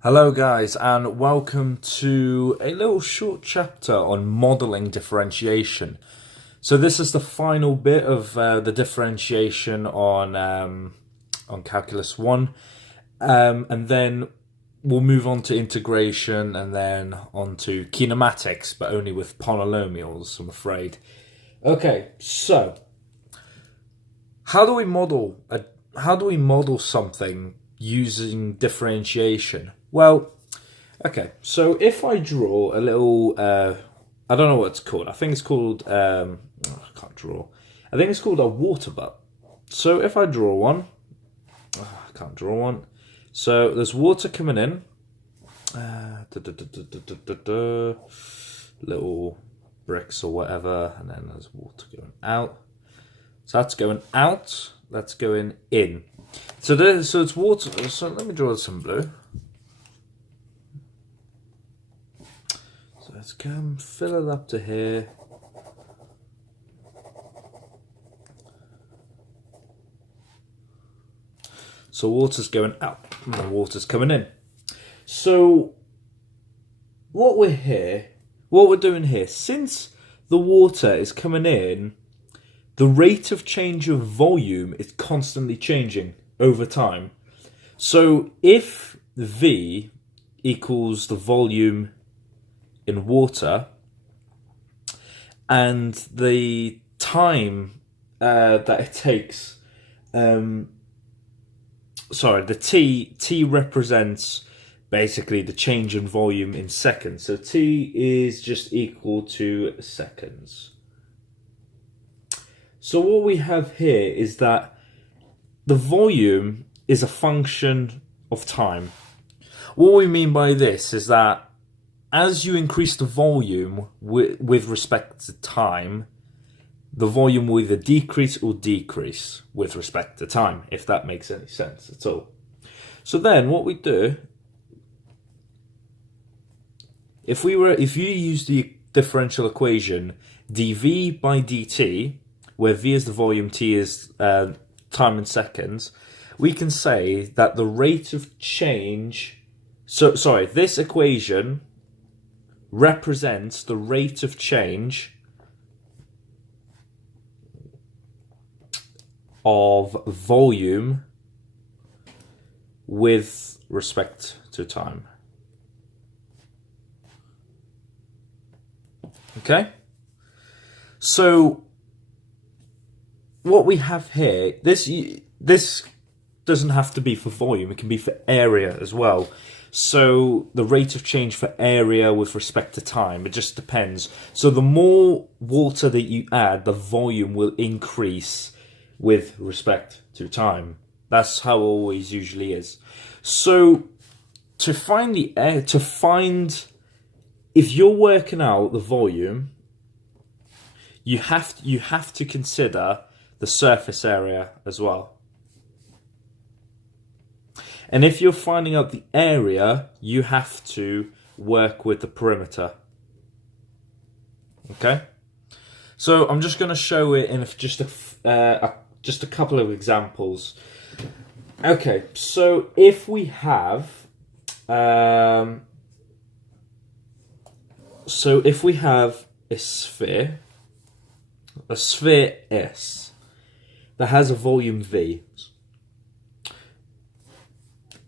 Hello guys and welcome to a little short chapter on modelling differentiation. So this is the final bit of the differentiation on Calculus 1 and then we'll move on to integration and then on to kinematics, but only with polynomials, I'm afraid. Okay, so how do we model something using differentiation? Well, okay, so if I draw a little, I don't know what it's called. I think it's called, I can't draw. I think it's called a water butt. So if I draw one, I can't draw one. So there's water coming in, little bricks or whatever, and then there's water going out. So that's going out, that's going in. So it's water, so let me draw some blue. So let's come fill it up to here. So water's going out and the water's coming in. So what we're doing here, since the water is coming in, the rate of change of volume is constantly changing over time. So if V equals the volume in water and the time that it takes, the T represents basically the change in volume in seconds. So T is just equal to seconds. So what we have here is that the volume is a function of time. What we mean by this is that as you increase the volume with respect to time, the volume will either decrease or decrease with respect to time, if that makes any sense at all. So then what we do, if you use the differential equation dV by dt, where V is the volume, T is time in seconds, we can say that the rate of change, this equation represents the rate of change of volume with respect to time. Okay? So what we have here, this doesn't have to be for volume, it can be for area as well. So the rate of change for area with respect to time, it just depends. So the more water that you add, the volume will increase with respect to time. That's how it always usually is. So to find if you're working out the volume, you have to consider the surface area as well. And if you're finding out the area, you have to work with the perimeter. Okay? So I'm just going to show it in just a couple of examples. Okay, so if we have a sphere S that has a volume V.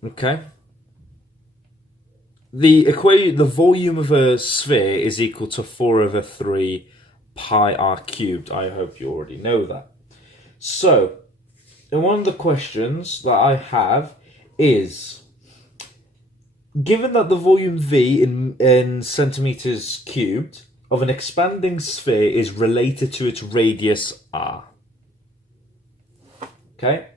Okay. The volume of a sphere is equal to 4/3 pi r cubed. I hope you already know that. So, and one of the questions that I have is, given that the volume V in centimeters cubed of an expanding sphere is related to its radius r. Okay?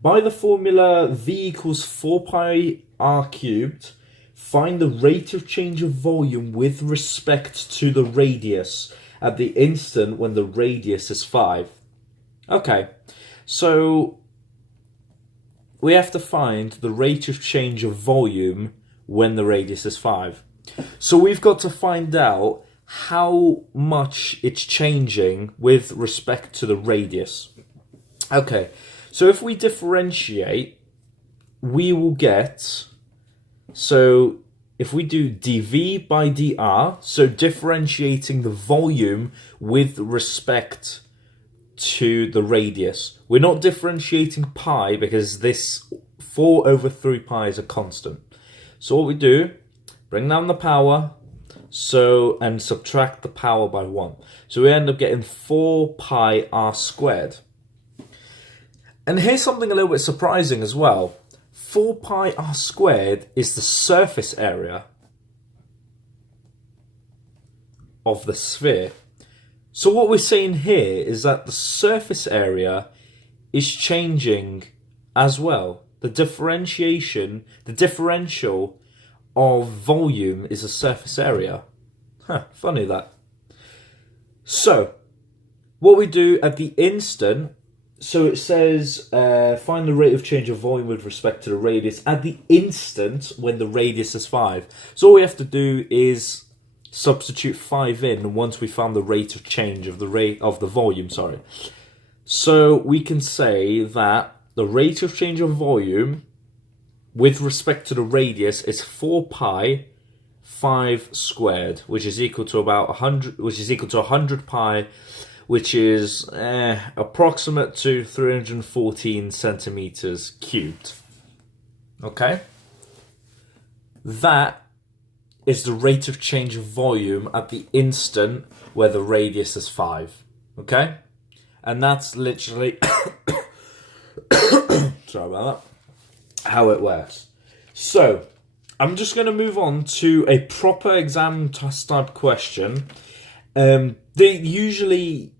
By the formula V equals 4 pi r cubed, find the rate of change of volume with respect to the radius at the instant when the radius is 5. Okay, so we have to find the rate of change of volume when the radius is 5. So we've got to find out how much it's changing with respect to the radius. Okay, so if we differentiate, we will get So if we do dv by dr, so differentiating the volume with respect to the radius. We're not differentiating pi because this 4 over 3 pi is a constant. So what we do, bring down the power, and subtract the power by 1. So we end up getting 4 pi r squared. And here's something a little bit surprising as well. 4 pi r squared is the surface area of the sphere. So what we're saying here is that the surface area is changing as well. The differential of volume is a surface area. Funny that. So what we do at the instant, so it says find the rate of change of volume with respect to the radius at the instant when the radius is 5. So all we have to do is substitute 5 in once we found the rate of change of the volume, sorry. So we can say that the rate of change of volume with respect to the radius is 4 pi 5 squared, which is equal to about 100, which is equal to 100 pi, which is approximate to 314 centimeters cubed. Okay? That is the rate of change of volume at the instant where the radius is 5. Okay? And that's literally sorry about that, how it works. So I'm just going to move on to a proper exam type question. They usually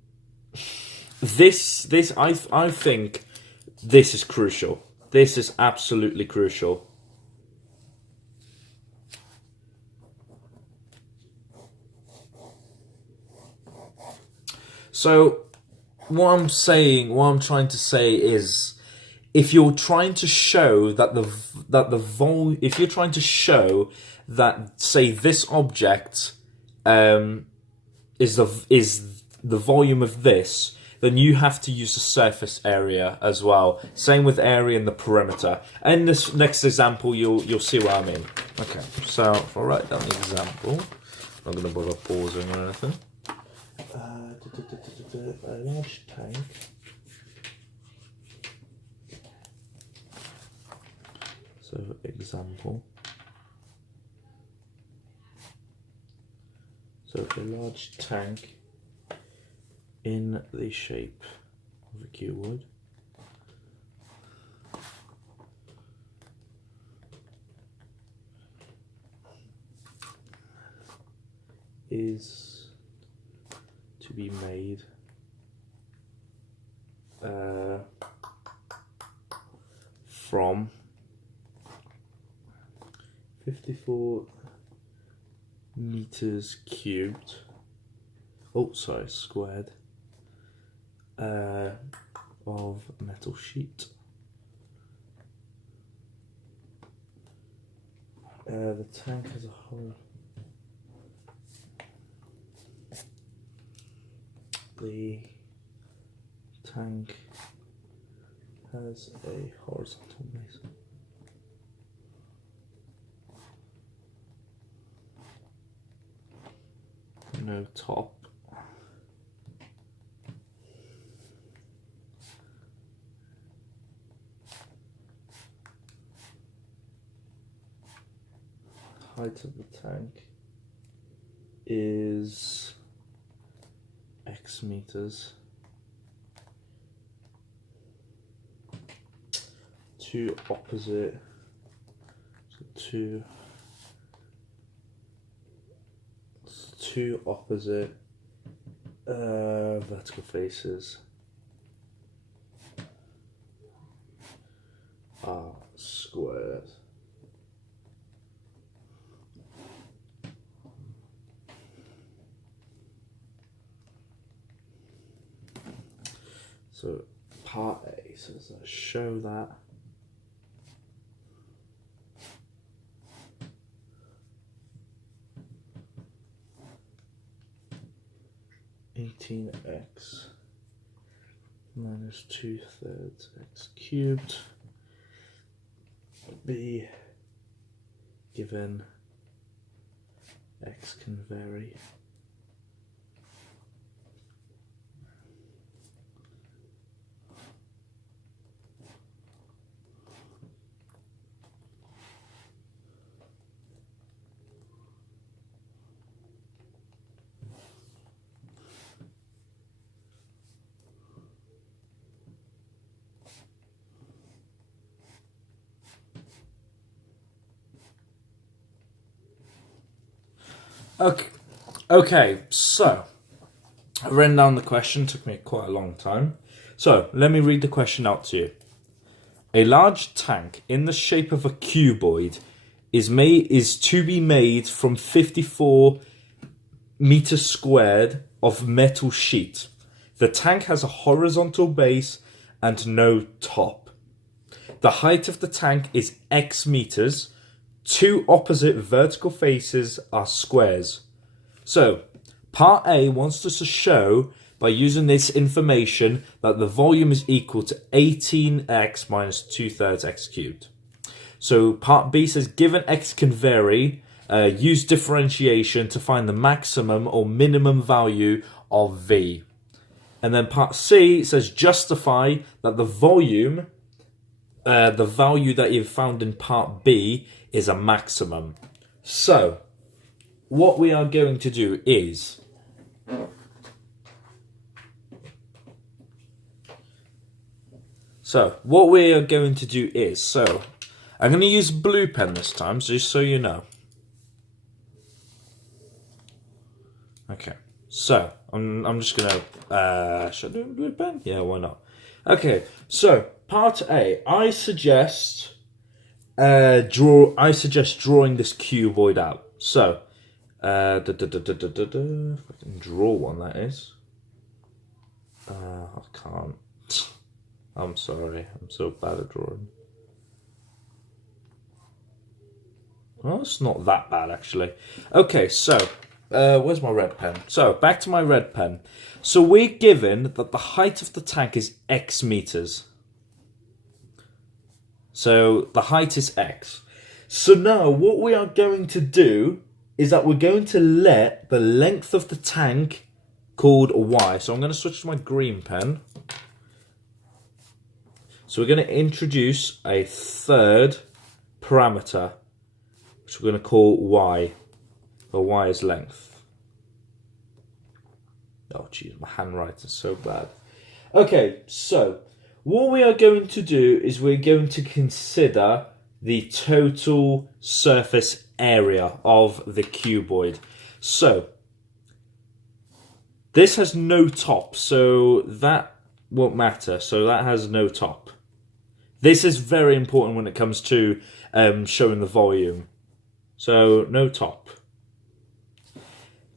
I think this is crucial. This is absolutely crucial. So what I'm trying to say is, if you're trying to show that if you're trying to show that, say, this object is the volume of this, then you have to use the surface area as well. Same with area in the perimeter. And this next example, you'll see what I mean. Okay, so if I write down the example, I'm not going to bother pausing or anything. A large tank. So example. So a large tank in the shape of a cuboid is to be made from 54 meters cubed, squared, of metal sheet. The tank as a whole. The tank has a horizontal base. No top. Height of the tank is X meters. Two opposite vertical faces are squared. So part A says that show that (18x minus 2/3 x cubed) B given x can vary. Okay, so I've written down the question, took me quite a long time. So let me read the question out to you. A large tank in the shape of a cuboid is to be made from 54 meters squared of metal sheet. The tank has a horizontal base and no top. The height of the tank is X meters. Two opposite vertical faces are squares. So, part A wants us to show, by using this information, that the volume is equal to 18x minus 2/3 x cubed. So, part B says, given x can vary, use differentiation to find the maximum or minimum value of V. And then part C says, justify that the volume, the value that you've found in part B, is a maximum. So, what we are going to do is I'm going to use blue pen this time, just so you know. Okay, so I'm just going to should I do blue pen? Yeah, why not? Okay, so part A, I suggest drawing this cuboid out. So, if I can draw one, that is. I can't. I'm sorry, I'm so bad at drawing. Well, it's not that bad, actually. Okay, so, where's my red pen? So, back to my red pen. So, we're given that the height of the tank is X meters. So, the height is X. So now, what we are going to do is that we're going to let the length of the tank called Y. So I'm going to switch to my green pen. So we're going to introduce a third parameter, which we're going to call Y. The Y is length. Oh, geez, my handwriting is so bad. Okay, so what we are going to do is we're going to consider the total surface area of the cuboid. So, this has no top, so that won't matter. So that has no top. This is very important when it comes to showing the volume. So, no top.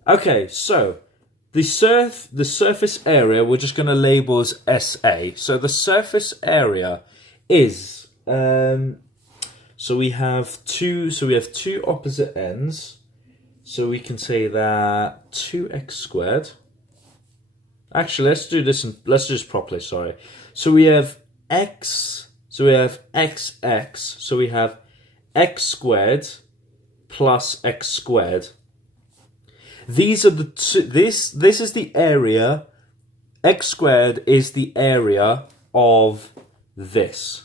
Okay, so the surface area we're just going to label as SA. So the surface area is so we have two opposite ends. So we can say that 2x squared. Actually, let's do this and let's do this properly, sorry. So we have x, so we have xx, so we have x squared plus x squared. These are the two, this is the area, x squared is the area of this.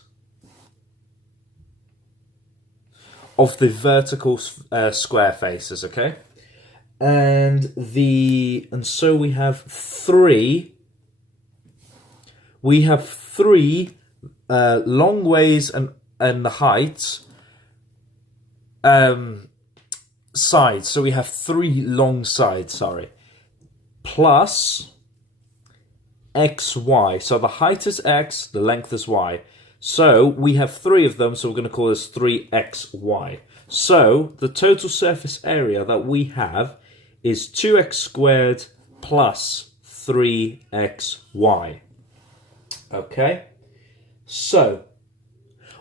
Of the vertical square faces, okay? And so we have three long ways and the heights sides. So we have three long sides, sorry, plus xy. So the height is x, the length is y. So we have three of them, so we're going to call this 3xy. So the total surface area that we have is 2x squared plus 3xy. Okay? So,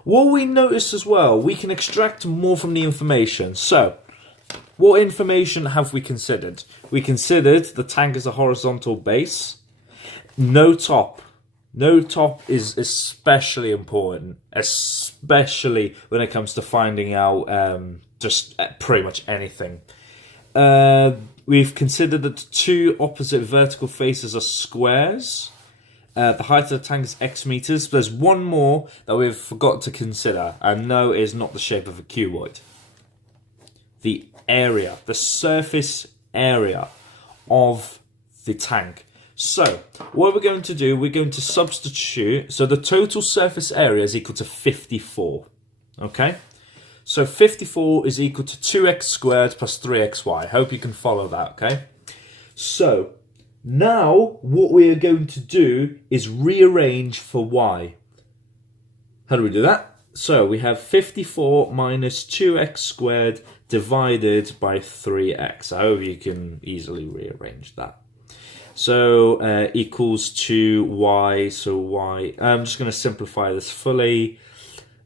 what we notice as well, we can extract more from the information. So, what information have we considered? We considered the tank as a horizontal base. No top. No top is especially important, especially when it comes to finding out just pretty much anything. We've considered that the two opposite vertical faces are squares. The height of the tank is X meters. There's one more that we've forgot to consider, and no, it is not the shape of a cuboid. The area, the surface area of the tank. So, what we're going to do, we're going to substitute. So the total surface area is equal to 54. Okay? So 54 is equal to 2x squared plus 3xy. Hope you can follow that, okay? So, now what we are going to do is rearrange for y. How do we do that? So, we have 54 minus 2x squared divided by 3x. I hope you can easily rearrange that. So, equals to y. So, y. I'm just going to simplify this fully.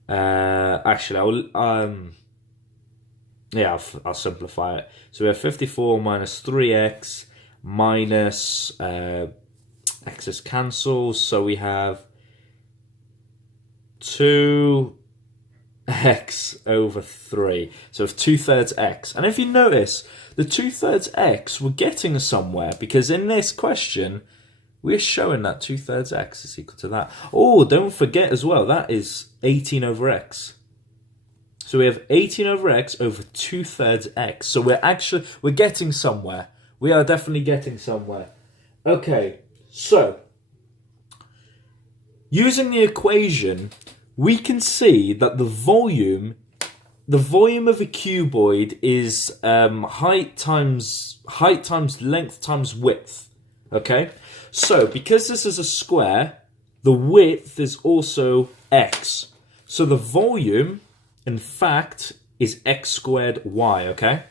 Actually, I'll simplify it. So we have 54 minus 3x minus x's cancels. So we have 2x over 3. So it's 2/3 x. And if you notice, the 2/3 x, we're getting somewhere, because in this question, we're showing that 2/3 x is equal to that. Oh, don't forget as well, that is 18 over x. So we have 18 over x over 2/3 x. So we're getting somewhere. We are definitely getting somewhere. Okay, so using the equation, we can see that the volume of a cuboid is height times length times width. Okay, so because this is a square, the width is also x. So the volume, in fact, is x squared y, okay?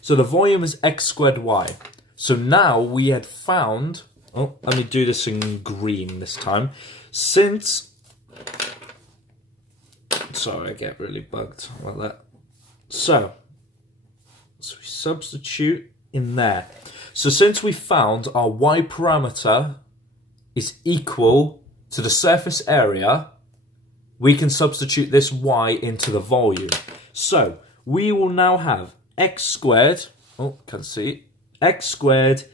So the volume is x squared y. So now we had found... Oh, let me do this in green this time. Since... Sorry, I get really bugged about that. So we substitute in there. So since we found our y parameter is equal to the surface area, we can substitute this y into the volume. So we will now have x squared, can't see, x squared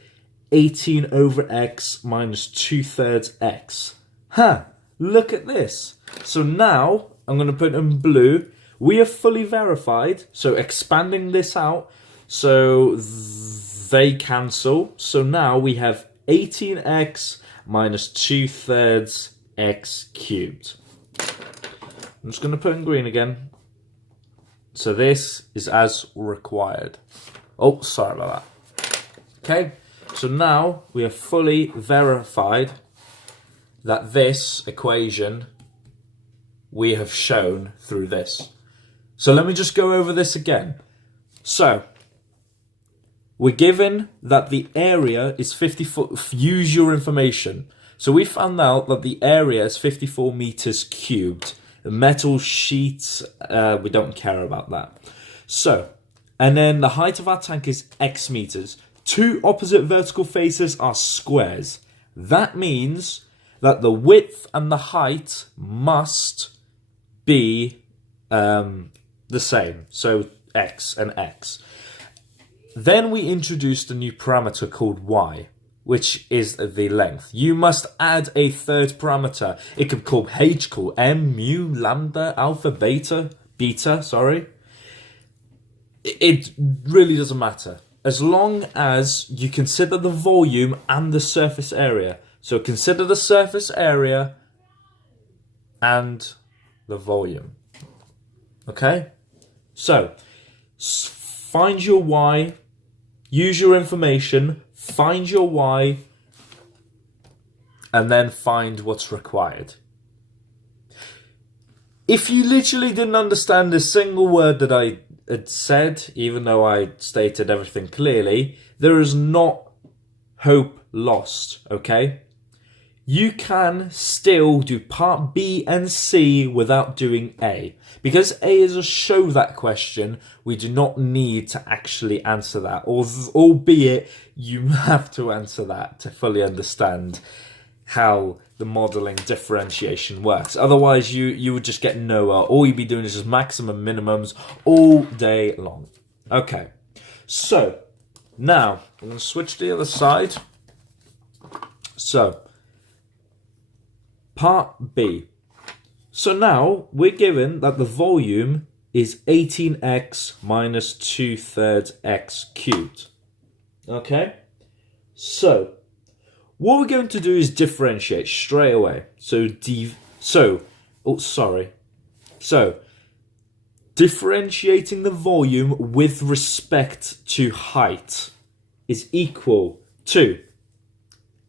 18 over x minus 2/3 x. Look at this. So now, I'm going to put in blue, we are fully verified. So expanding this out, so they cancel. So now we have 18x minus 2/3 x cubed. I'm just going to put in green again. So this is as required. Oh, sorry about that. Okay, so now we have fully verified that this equation we have shown through this. So let me just go over this again. So we're given that the area is 54. Use your information. So we found out that the area is 54 meters cubed. The metal sheet, we don't care about that. So, and then the height of our tank is x meters. Two opposite vertical faces are squares. That means that the width and the height must be the same. So x and x. Then we introduced a new parameter called y, which is the length. You must add a third parameter. It could be called h, called m, mu, lambda, alpha, beta, sorry. It really doesn't matter. As long as you consider the volume and the surface area. So consider the surface area and the volume. Okay? So, find your y, use your information, find your y, and then find what's required. If you literally didn't understand a single word that I had said, even though I stated everything clearly, there is not hope lost, okay? You can still do part B and C without doing A. Because A is a show that question, we do not need to actually answer that. Albeit, you have to answer that to fully understand how the modeling differentiation works. Otherwise, you would just get nowhere. All you'd be doing is just maximum minimums all day long. Okay, so now I'm going to switch to the other side. So, part B. So now we're given that the volume is 18x minus 2/3 x cubed. Okay? So, what we're going to do is differentiate straight away. So, differentiating the volume with respect to height is equal to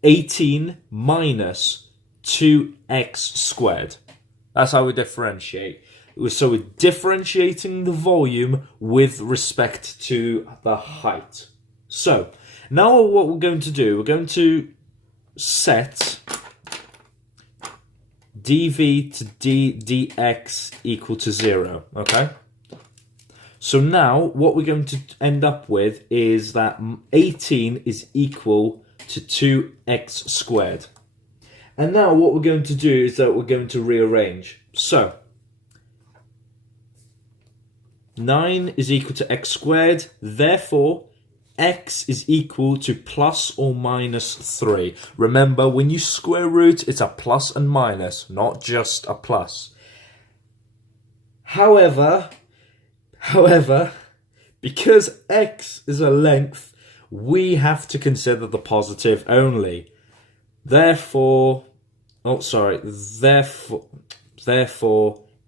18 minus 2x squared. That's how we differentiate. So we're differentiating the volume with respect to the height. So now what we're going to do, we're going to set dv to dx equal to 0, okay? So now what we're going to end up with is that 18 is equal to 2x squared. And now what we're going to do is that we're going to rearrange. So 9 is equal to x squared, therefore x is equal to plus or minus 3. Remember, when you square root, it's a plus and minus, not just a plus. However, because x is a length, we have to consider the positive only. Therefore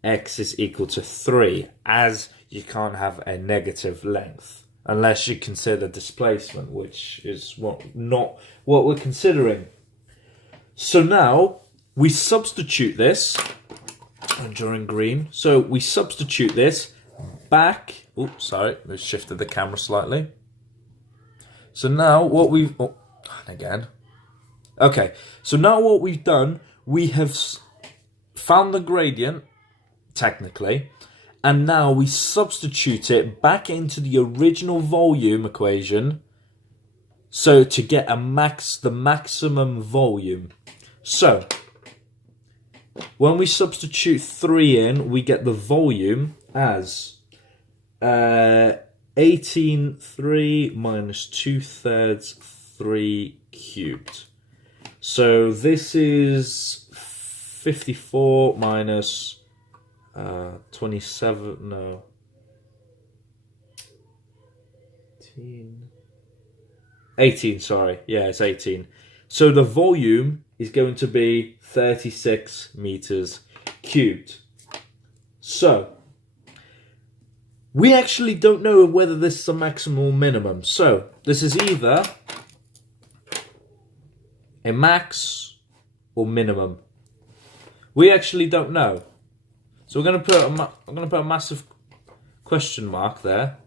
x is equal to 3, as you can't have a negative length unless you consider displacement, which is not what we're considering. So now we substitute this during green. So we substitute this back. Oops, sorry, we shifted the camera slightly. So now what we've Okay, so now what we've done, we have found the gradient, technically, and now we substitute it back into the original volume equation, so to get the maximum volume. So when we substitute 3 in, we get the volume as 18.3 minus 2/3 3 cubed. So this is 54 minus 27, no. 18, sorry. Yeah, it's 18. So the volume is going to be 36 meters cubed. So we actually don't know whether this is a maximum or minimum. So this is either a max or minimum. We actually don't know. So we're going to put a massive question mark there.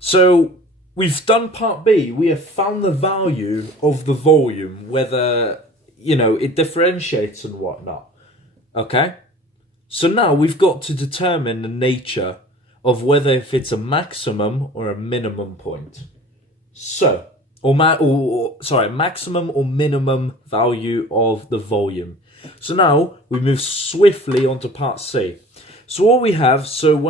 So we've done part B. We have found the value of the volume, whether, it differentiates and whatnot. Okay? So now we've got to determine the nature of whether if it's a maximum or a minimum point. So, maximum or minimum value of the volume. So now we move swiftly on to part C. So what we have, since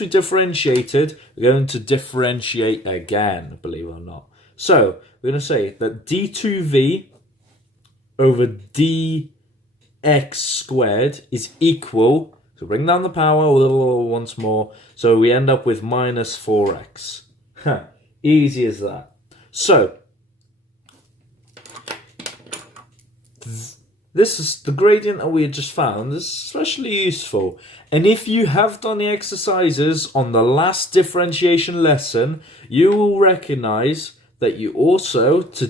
we differentiated, we're going to differentiate again, believe it or not. So we're going to say that d2v over dx squared is equal, so bring down the power a little once more, so we end up with minus 4x. Easy as that. So this is the gradient that we had just found. This is especially useful. And if you have done the exercises on the last differentiation lesson, you will recognize that you also, to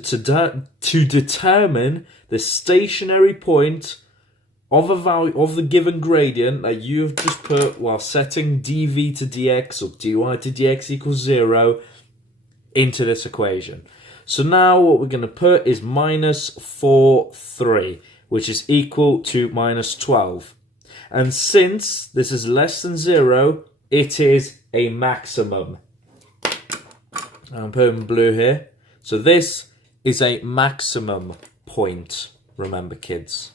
determine the stationary point of a value of the given gradient that you have just put while setting dv to dx or dy to dx equals 0 into this equation. So now what we're going to put is minus 4,3, which is equal to minus 12. And since this is less than 0, it is a maximum. I'm putting blue here. So this is a maximum point. Remember, kids.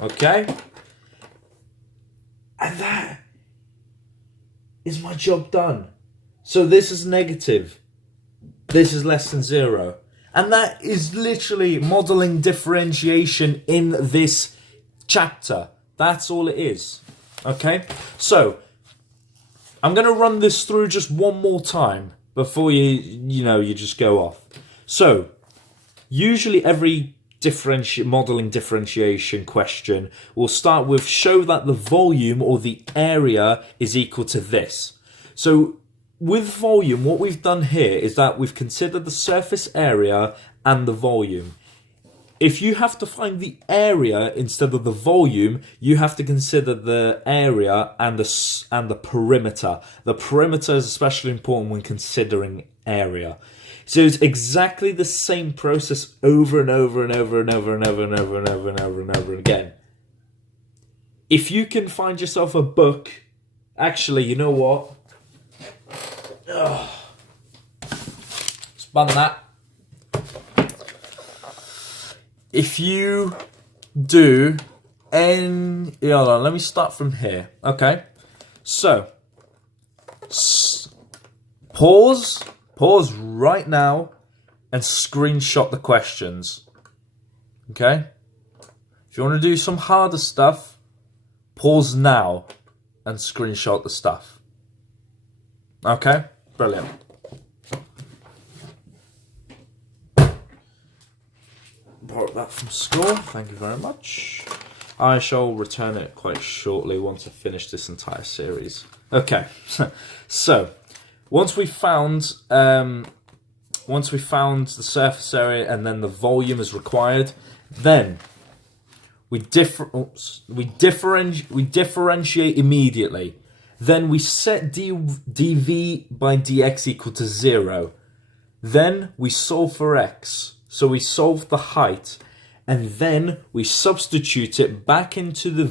Okay? And that is my job done. So this is negative. This is less than 0. And that is literally modelling differentiation in this chapter. That's all it is. Okay? So, I'm going to run this through just one more time before you just go off. So, usually every modelling differentiation question will start with show that the volume or the area is equal to this. So with volume, what we've done here is that we've considered the surface area and the volume. If you have to find the area instead of the volume, you have to consider the area and the perimeter. The perimeter is especially important when considering area. So it's exactly the same process over and over and over and over and over and over and over and over and over again. If you can find yourself a book, actually, you know what? Spun that. If you do let me start from here. Okay, so pause right now and screenshot the questions. Okay, if you want to do some harder stuff, pause now and screenshot the stuff. Okay, brilliant. Borrowed that from school, thank you very much. I shall return it quite shortly once I finish this entire series. Okay, so once we found the surface area and then the volume is required, then we differentiate immediately. Then we set dv by dx equal to 0. Then we solve for x. So we solve the height, and then we substitute it back into the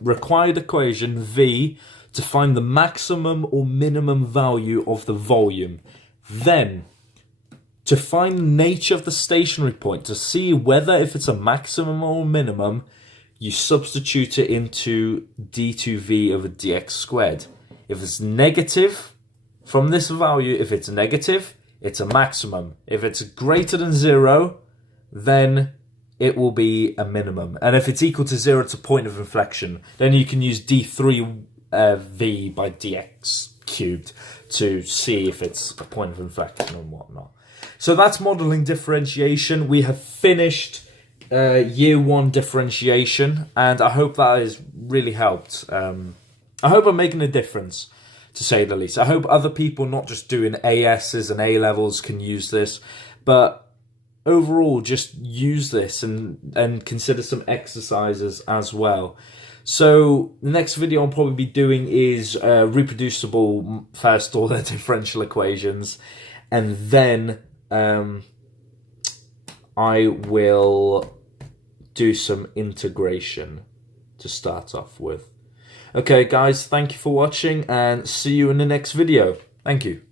required equation v to find the maximum or minimum value of the volume. Then, to find the nature of the stationary point, to see whether if it's a maximum or minimum, you substitute it into d2v over dx squared. If it's negative from this value, if it's negative, it's a maximum. If it's greater than 0, then it will be a minimum. And if it's equal to 0, it's a point of inflection. Then you can use d3v by dx cubed to see if it's a point of inflection and whatnot. So that's modelling differentiation. We have finished year 1 differentiation, and I hope that has really helped. I hope I'm making a difference, to say the least. I hope other people, not just doing ASs and A-levels, can use this, but overall just use this and consider some exercises as well. So the next video I'll probably be doing is reproducible first order differential equations, and then I will do some integration to start off with. Okay guys, thank you for watching and see you in the next video. Thank you.